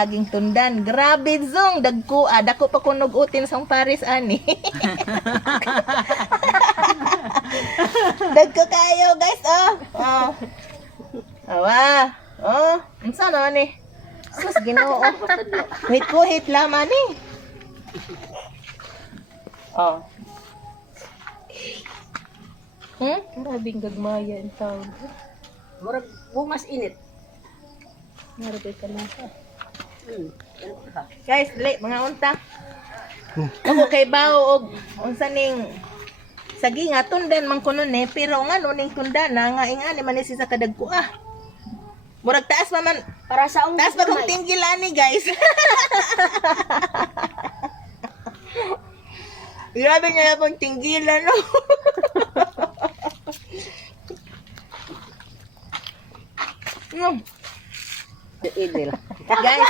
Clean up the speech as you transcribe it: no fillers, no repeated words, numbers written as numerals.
laging tundan. Grabe zong dagko dako pa kunog utin sang Paris ani. Dagko kayo guys oh. Oh. Awa. Oh, unsa na ni? Sus Ginoo. Wait ko hit laman ni. Oh. Grabing gagmaya ang taon. Murag bumas init. Narabi ka na. Guys, dili mga unta. Ako kay bao og unsa ning sagi nga tundan man kuno ni pero ngano ning tundana nga ingani man ni sa kadagko ah. Murag taas pa man Para sa ung taas pa kung tinggil ani guys. Grabe niya akong tinggilan no. Idil. Guys,